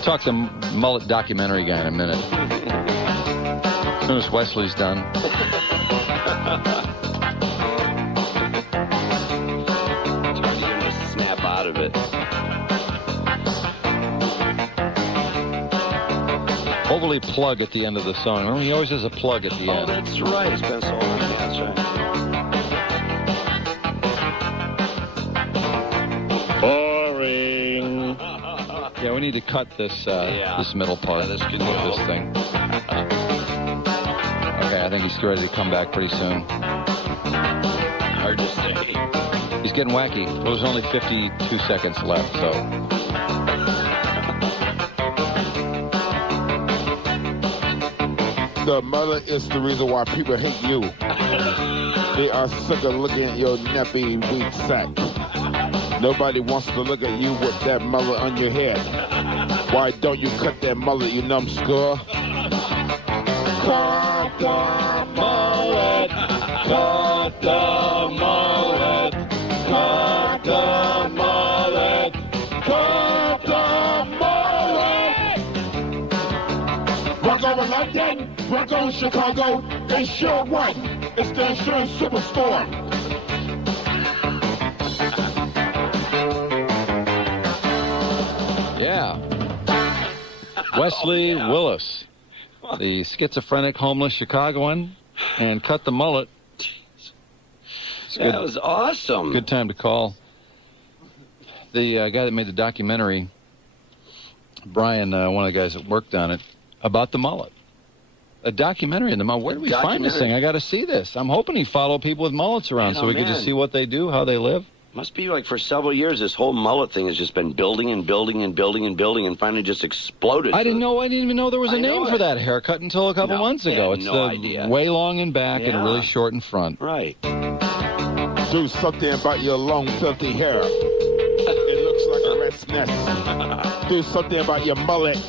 We'll talk to the mullet documentary guy in a minute. As soon as Wesley's done. Snap out of it. Overly plug at the end of the song. Remember, he always has a plug at the end. Oh, that's right. It's been so long. That's right. Boring. Yeah, we need to cut this this middle part. This could this thing. Okay, I think he's ready to come back pretty soon. Hard to say. He's getting wacky. Well, there's only 52 seconds left, so. The mullet is the reason why people hate you. They are sick of looking at your nappy weak sack. Nobody wants to look at you with that mullet on your head. Why don't you cut that mullet, you numbskull? Cut the mullet, cut the mullet, cut the mullet, cut the mullet. Rock over London, rock over Chicago, insure what? It's the insurance superstore. Yeah. Wesley Willis, the schizophrenic, homeless Chicagoan, and cut the mullet. That was awesome. Good time to call. The guy that made the documentary, Brian, one of the guys that worked on it, about the mullet. A documentary in the mullet. Where do we find this thing? I got to see this. I'm hoping he followed people with mullets around so we could just see what they do, how they live. Must be like for several years, this whole mullet thing has just been building and building and building and building and finally just exploded. I didn't even know there was a name for that haircut until a couple months ago. It's way long in back and really short in front. Right. Do something about your long, filthy hair. It looks like a rat's nest. Do something about your mullet.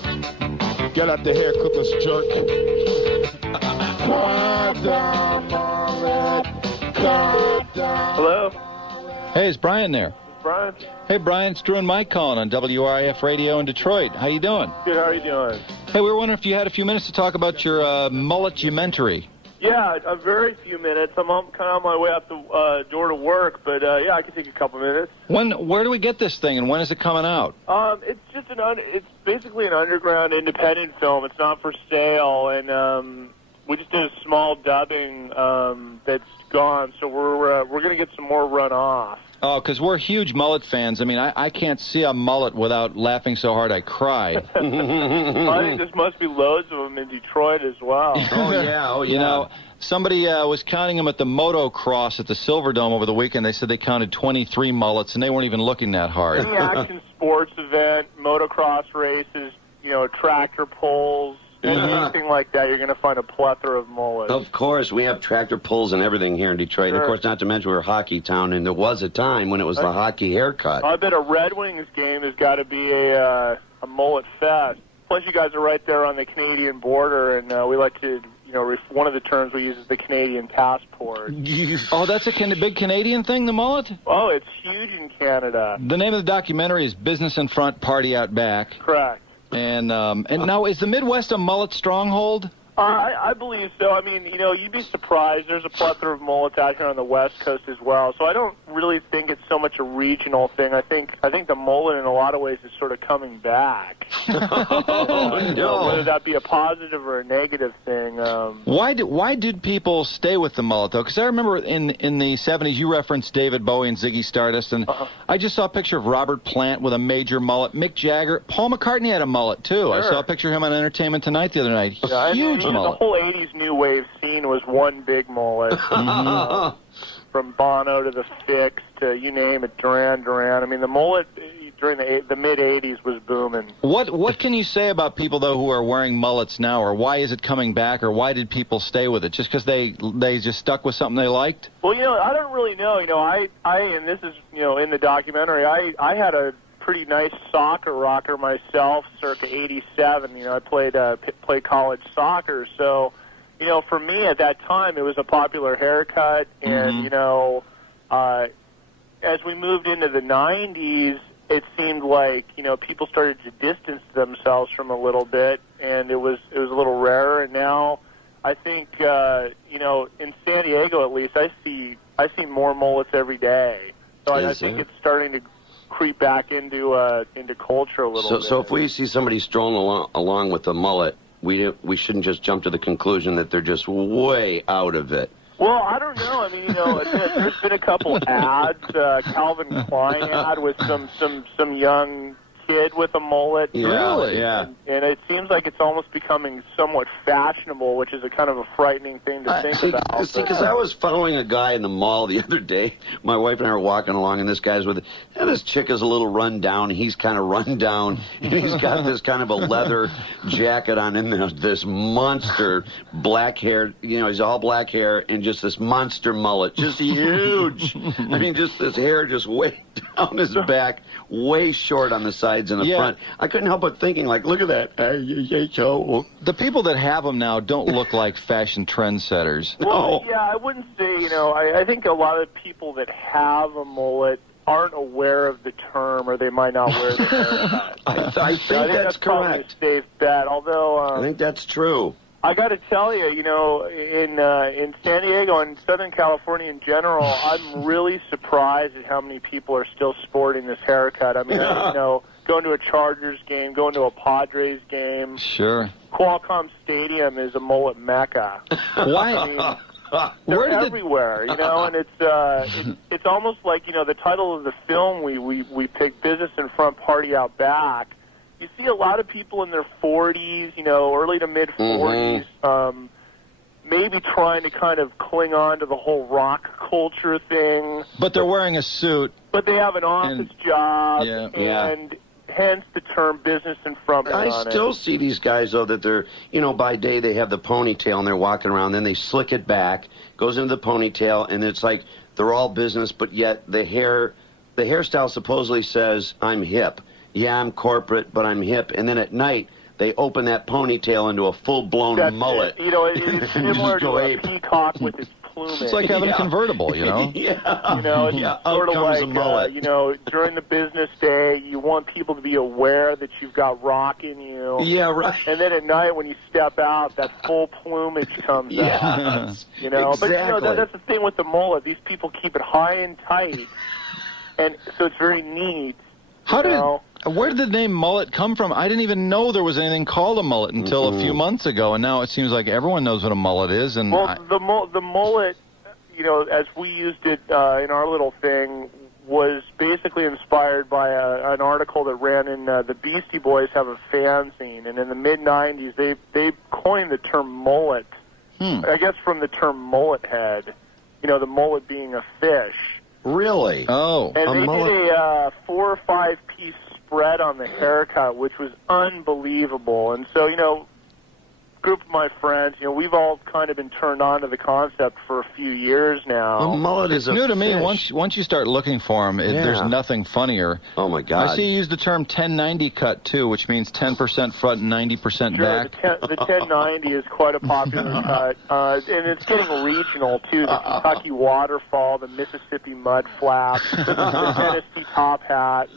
Get out the hair clippers, jerk. Hello? Hey, is Brian there? Brian? Hey, Brian, it's Drew and Mike calling on WRIF Radio in Detroit. How you doing? Good, how are you doing? Hey, we were wondering if you had a few minutes to talk about your mullet-umentary. Yeah, a very few minutes. I'm kind of on my way out the door to work, but yeah, I can take a couple minutes. Where do we get this thing, and when is it coming out? It's just it's basically an underground independent film. It's not for sale, and we just did a small dubbing that's gone, so we're gonna get some more runoff. Oh, because we're huge mullet fans. I mean, I can't see a mullet without laughing so hard I cried. I think there must be loads of them in Detroit as well. Oh, yeah. You know, somebody was counting them at the motocross at the Silverdome over the weekend. They said they counted 23 mullets, and they weren't even looking that hard. Any action sports event, motocross races, tractor pulls, anything like that, you're going to find a plethora of mullets. Of course, we have tractor pulls and everything here in Detroit. Sure. And of course, not to mention we're a hockey town, and there was a time when it was the hockey haircut. I bet a Red Wings game has got to be a mullet fest. Plus, you guys are right there on the Canadian border, and we like to, one of the terms we use is the Canadian passport. Oh, that's a big Canadian thing, the mullet? Oh, it's huge in Canada. The name of the documentary is Business in Front, Party Out Back. Correct. And now, is the Midwest a mullet stronghold? I believe so. I mean, you'd be surprised. There's a plethora of mullets out here on the West Coast as well. So I don't really think it's so much a regional thing. I think the mullet in a lot of ways is sort of coming back. Oh, no. Whether that be a positive or a negative thing. Why did people stay with the mullet, though? Because I remember in the 70s you referenced David Bowie and Ziggy Stardust, and I just saw a picture of Robert Plant with a major mullet. Mick Jagger. Paul McCartney had a mullet, too. Sure. I saw a picture of him on Entertainment Tonight the other night. Yeah, Huge mullet. The whole 80s new wave scene was one big mullet. From Bono to the Fix to, you name it, Duran Duran. I mean, the mullet during the mid-'80s was booming. What can you say about people, though, who are wearing mullets now, or why is it coming back, or why did people stay with it? Just because they just stuck with something they liked? Well, I don't really know. I and this is, in the documentary, I had a pretty nice soccer rocker myself circa 87. I played college soccer, so for me at that time it was a popular haircut, and as we moved into the 90s, it seemed like, you know, people started to distance themselves from a little bit, and it was a little rarer. And now, I think, you know, in San Diego at least, I see more mullets every day. So I think it's starting to creep back into culture a little bit. So if we see somebody strolling along with a mullet, we shouldn't just jump to the conclusion that they're just way out of it. Well, I don't know. I mean, you know, there's been a couple ads, Calvin Klein ad with some young kid with a mullet. Yeah, really? Yeah. And it seems like it's almost becoming somewhat fashionable, which is a kind of a frightening thing to think about. See, because I was following a guy in the mall the other day. My wife and I were walking along, and this guy's with, and this chick is a little run down. He's kind of run down. And he's got this kind of a leather jacket on, and this monster black hair. You know, he's all black hair and just this monster mullet, just huge. I mean, just this hair just way down his back, way short on the sides and the front. I couldn't help but thinking, like, look at that. The people that have them now don't look like fashion trendsetters. Well, yeah, I wouldn't say, you know, I think a lot of people that have a mullet aren't aware of the term, or they might not wear the haircut. I think that's probably correct. a safe bet, although... I think that's true. I got to tell you, you know, in San Diego and Southern California in general, I'm really surprised at how many people are still sporting this haircut. I mean, you know, going to a Chargers game, going to a Padres game. Sure. Qualcomm Stadium is a mullet mecca. Why? I mean, they're everywhere, you know, and it's almost like, you know, the title of the film we picked, Business in Front, Party Out Back. You see a lot of people in their 40s, you know, early to mid-40s, maybe trying to kind of cling on to the whole rock culture thing. But they're wearing a suit. But they have an office job, Yeah. and hence the term business in front on it. I still see these guys, though, that they're, you know, by day they have the ponytail and they're walking around, then they slick it back, goes into the ponytail, and it's like they're all business, but yet the hairstyle supposedly says, I'm hip. Yeah, I'm corporate, but I'm hip. And then at night, they open that ponytail into a full-blown mullet. You know, it's similar to a peacock with its plumage. It's like having a convertible, you know? You know, it's sort of like, you know, during the business day, you want people to be aware that you've got rock in you. Yeah, right. And then at night, when you step out, that full plumage comes out. You know, exactly. But, you know, that's the thing with the mullet. These people keep it high and tight, and so it's very neat. Where did the name mullet come from? I didn't even know there was anything called a mullet until a few months ago, and now it seems like everyone knows what a mullet is. And the mullet, you know, as we used it in our little thing, was basically inspired by an article that ran in the Beastie Boys have a fanzine, and in the mid-'90s they coined the term mullet, I guess from the term mullet head, you know, the mullet being a fish. Really? Oh. And they did a 4 or 5 piece spread on the haircut, which was unbelievable. And so, you know, group of my friends, you know, we've all kind of been turned on to the concept for a few years now. A mullet is new to me. fish. Once you start looking for them, there's nothing funnier. Oh my God! I see you use the term 1090 cut too, which means 10% front and 90% back. The 1090 is quite a popular cut, and it's getting regional too. The Kentucky waterfall, the Mississippi mud flap, the Tennessee top hat.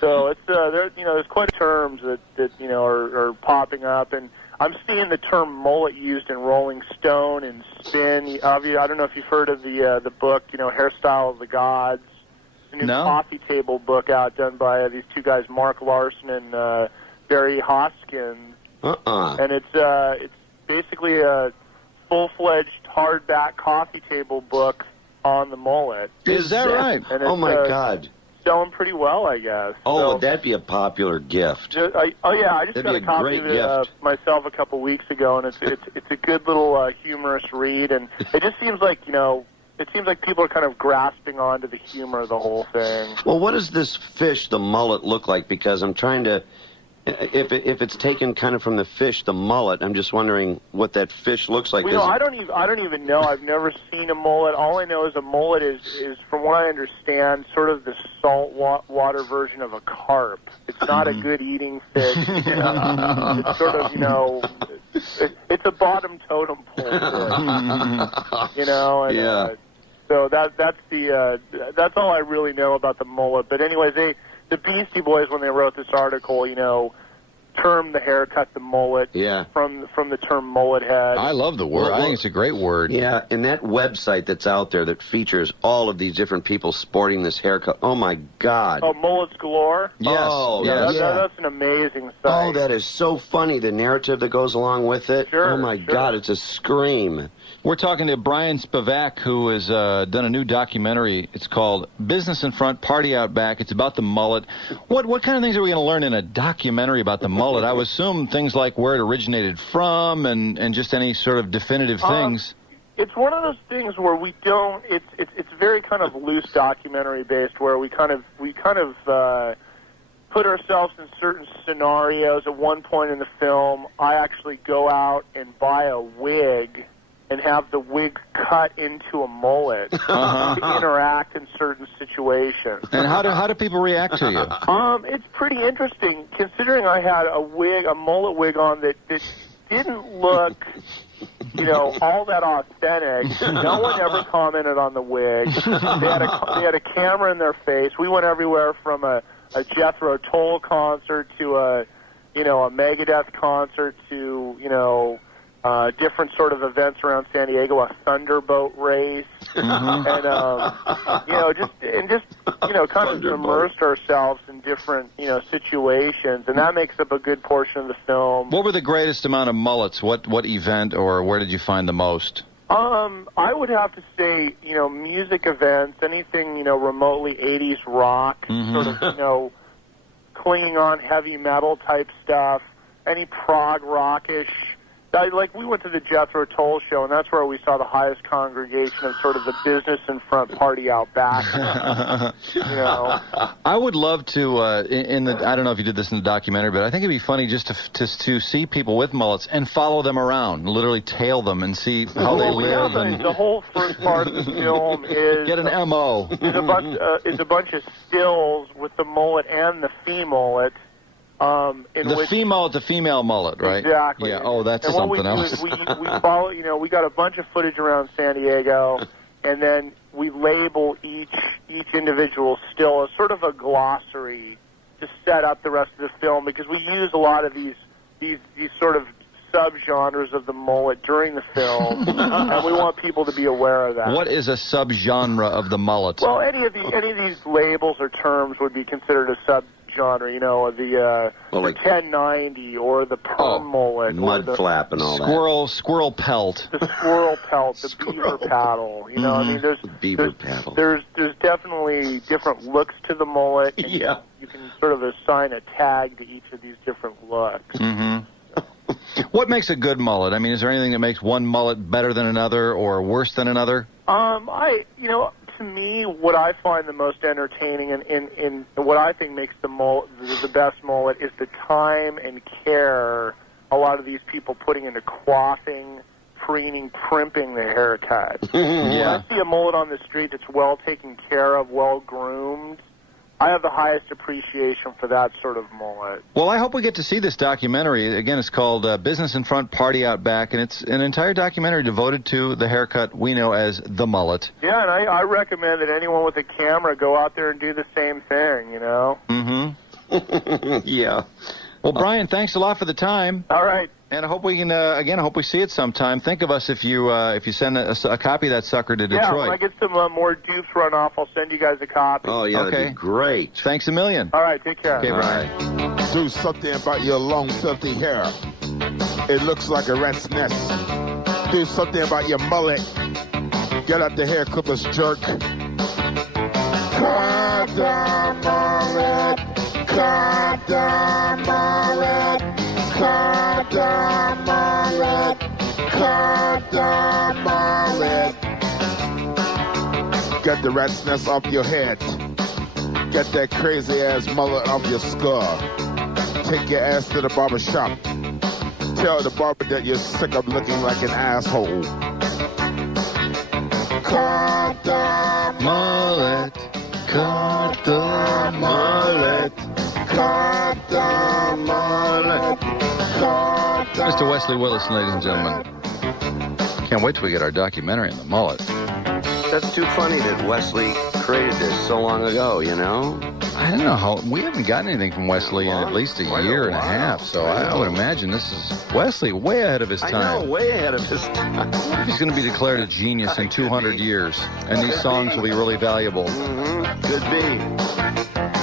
So it's there. You know, there's quite terms that you know are popping up, and I'm seeing the term mullet used in Rolling Stone and Spin. I don't know if you've heard of the book, you know, Hairstyle of the Gods. It's a new coffee table book out done by these two guys, Mark Larson and Barry Hoskins. And it's basically a full-fledged hardback coffee table book on the mullet. Is that right? And oh my God! Selling pretty well, I guess. Oh, would that be a popular gift? I just got a copy of it myself a couple weeks ago, and it's a good little humorous read, and it just seems like, you know, it seems like people are kind of grasping onto the humor of the whole thing. Well, what does this fish, the mullet, look like? Because I'm trying to, if it's taken kind of from the fish, the mullet, I'm just wondering what that fish looks like. Well, you know, I don't even know. I've never seen a mullet. All I know is a mullet is from what I understand, sort of the salt water version of a carp. It's not a good eating fish. It's sort of, you know, it's a bottom totem pole fish, you know. And, So that's all I really know about the mullet. But anyways, the Beastie Boys, when they wrote this article, termed the haircut the mullet. Yeah. From the term mullet head. I love the word. I think it's a great word. Yeah, and that website that's out there that features all of these different people sporting this haircut. Oh my God. Oh, Mullets Galore. Yes. Oh, yes. That's an amazing site. Oh, that is so funny. The narrative that goes along with it. Sure, oh my sure. God, it's a scream. We're talking to Brian Spivak, who has done a new documentary. It's called Business in Front, Party Out Back. It's about the mullet. What kind of things are we going to learn in a documentary about the mullet? I would assume things like where it originated from and just any sort of definitive things. It's one of those things where we don't. It's very kind of loose documentary based, where we kind of put ourselves in certain scenarios. At one point in the film, I actually go out and buy a wig and have the wig cut into a mullet to interact in certain situations. And how do people react to you? It's pretty interesting, considering I had a mullet wig on that didn't look, all that authentic. No one ever commented on the wig. They had a camera in their face. We went everywhere from a Jethro Tull concert to a Megadeth concert to different sort of events around San Diego, a thunderboat race, and kind of immersed ourselves in different situations, and that makes up a good portion of the film. What were the greatest amount of mullets? What event or where did you find the most? I would have to say, music events, anything remotely 80s rock, sort of clinging on heavy metal type stuff, any prog rockish. Like, we went to the Jethro Tull show, and that's where we saw the highest congregation of sort of the business in front, party out back. I would love to, I don't know if you did this in the documentary, but I think it'd be funny just to see people with mullets and follow them around, literally tail them and see how they live. And the whole first part of the film is... Get an M.O. is a bunch of stills with the mullet and the fee-mullet. The female mullet, right? Exactly. Yeah. Oh, that's and something else. We follow. We got a bunch of footage around San Diego, and then we label each individual still as sort of a glossary to set up the rest of the film, because we use a lot of these sort of subgenres of the mullet during the film, and we want people to be aware of that. What is a subgenre of the mullet? Well, any of these labels or terms would be considered a subgenre. The 1090 or the perm mullet, mud flap, and all that. Squirrel pelt. The squirrel pelt, the beaver paddle. I mean, there's definitely different looks to the mullet. And yeah. You can sort of assign a tag to each of these different looks. Mm-hmm. What makes a good mullet? I mean, is there anything that makes one mullet better than another or worse than another? To me, what I find the most entertaining and what I think makes the best mullet is the time and care a lot of these people putting into coiffing, preening, primping the haircut. Yeah. When I see a mullet on the street that's well taken care of, well groomed, I have the highest appreciation for that sort of mullet. Well, I hope we get to see this documentary. Again, it's called Business in Front, Party Out Back, and it's an entire documentary devoted to the haircut we know as the mullet. Yeah, and I recommend that anyone with a camera go out there and do the same thing, Mm-hmm. Yeah. Well, Brian, thanks a lot for the time. All right. And I hope we can, I hope we see it sometime. Think of us if you send a copy of that sucker to Detroit. Yeah, when I get some more dupes run off, I'll send you guys a copy. Oh, yeah, that'd be great. Thanks a million. All right, take care. Okay, Brian. Do something about your long, filthy hair. It looks like a rat's nest. Do something about your mullet. Get out the hair clippers, jerk. Cut the mullet. Cut the mullet. Cut the mullet. Cut the mullet. Get the rat's nest off your head. Get that crazy ass mullet off your skull. Take your ass to the barber shop. Tell the barber that you're sick of looking like an asshole. Cut the mullet. Cut the mullet. Cut the mullet. Mr. Wesley Willis, ladies and gentlemen. Can't wait till we get our documentary on the mullet. That's too funny that Wesley created this so long ago, you know? I don't know how. We haven't gotten anything from Wesley in at least a year and a half, so I would imagine this is Wesley way ahead of his time. I know, way ahead of his time. He's going to be declared a genius in 200 years, and these songs will be really valuable. Could be.